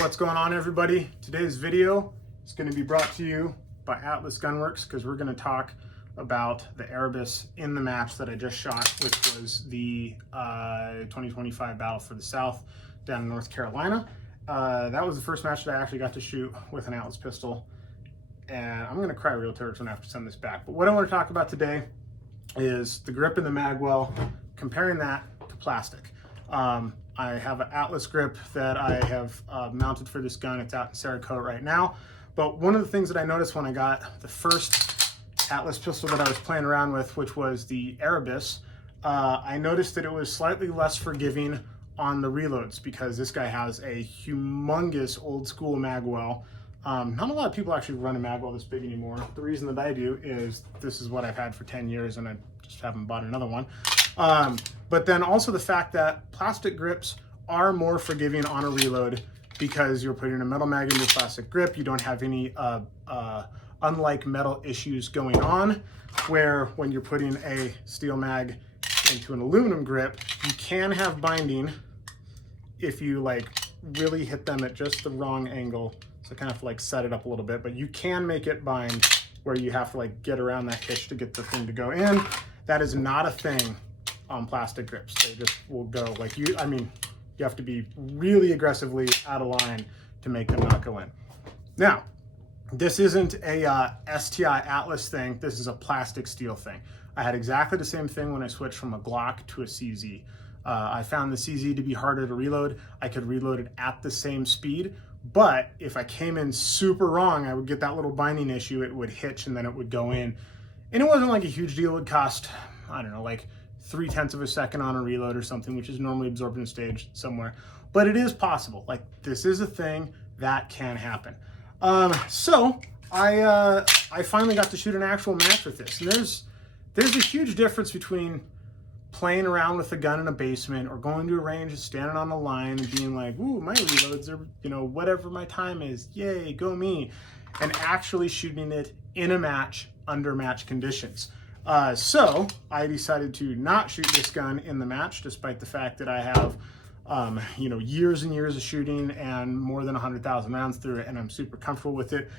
What's going on, everybody? Today's video is going to be brought to you by Atlas Gunworks because we're going to talk about the Erebus in the match that I just shot, which was the 2025 Battle for the South down in North Carolina. That was the first match that I actually got to shoot with an Atlas pistol, and I'm going to cry real tears when I have to send this back. But what I want to talk about today is the grip in the magwell, comparing that to plastic. I have an Atlas grip that I have mounted for this gun. It's out in Sarasota right now. But one of the things that I noticed when I got the first Atlas pistol that I was playing around with, which was the Erebus, I noticed that it was slightly less forgiving on the reloads because this guy has a humongous old school magwell. Not a lot of people actually run a magwell this big anymore. The reason that I do is this is what I've had for 10 years and I just haven't bought another one. But then also the fact that plastic grips are more forgiving on a reload because you're putting a metal mag into a plastic grip. You don't have any unlike metal issues going on, where when you're putting a steel mag into an aluminum grip, you can have binding if you like really hit them at just the wrong angle. So kind of like set it up a little bit, but you can make it bind where you have to like get around that hitch to get the thing to go in. That is not a thing on plastic grips. They just will go like you have to be really aggressively out of line to make them not go in. Now, this isn't a STI Atlas thing. This is a plastic steel thing. I had exactly the same thing when I switched from a Glock to a CZ. I found the CZ to be harder to reload. I could reload it at the same speed, but if I came in super wrong, I would get that little binding issue. It would hitch and then it would go in. And it wasn't like a huge deal. It would cost, I don't know, like 0.3 of a second on a reload or something, which is normally absorbed in a stage somewhere. But it is possible. Like, this is a thing that can happen. So I finally got to shoot an actual match with this. And there's a huge difference between playing around with a gun in a basement or going to a range and standing on the line and being like, ooh, my reloads are, whatever my time is, yay, go me, and actually shooting it in a match under match conditions. So I decided to not shoot this gun in the match, despite the fact that I have, years and years of shooting and more than 100,000 rounds through it, and I'm super comfortable with it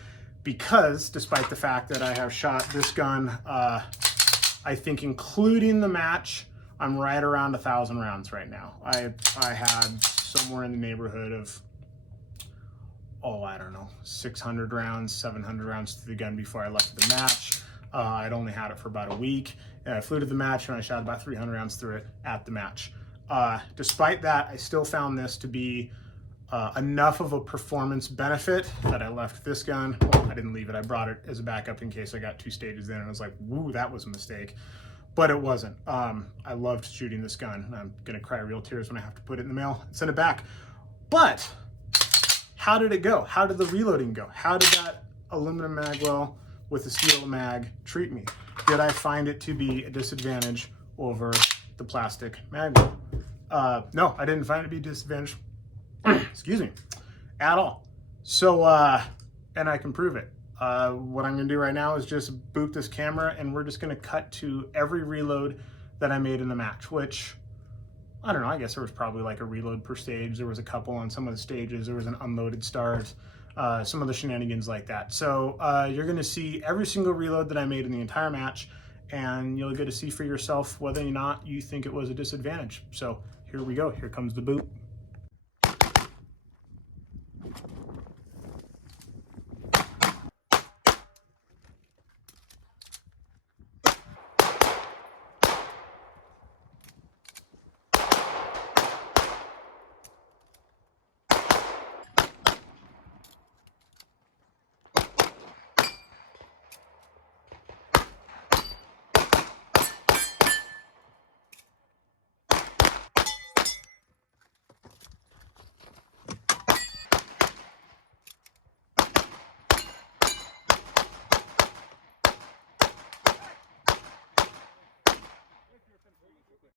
because despite the fact that I have shot this gun, I think including the match, I'm right around 1,000 rounds right now. I had somewhere in the neighborhood of, I don't know, 600 rounds, 700 rounds through the gun before I left the match. I'd only had it for about a week, and I flew to the match and I shot about 300 rounds through it at the match. Despite that, I still found this to be enough of a performance benefit that I left this gun. Well, I didn't leave it. I brought it as a backup in case I got 2 stages in and I was like, woo, that was a mistake. But it wasn't. I loved shooting this gun. I'm gonna cry real tears when I have to put it in the mail and send it back. But how did it go? How did the reloading go? How did that aluminum magwell with a steel mag treat me? Did I find it to be a disadvantage over the plastic magwell? No, I didn't find it to be a disadvantage, excuse me, at all. So, and I can prove it. What I'm gonna do right now is just boot this camera and we're just gonna cut to every reload that I made in the match, which, I don't know, I guess there was probably like a reload per stage. There was a couple on some of the stages. There was an unloaded start. Some of the shenanigans like that. So you're gonna see every single reload that I made in the entire match, and you'll get to see for yourself whether or not you think it was a disadvantage. So here we go, here comes the boot.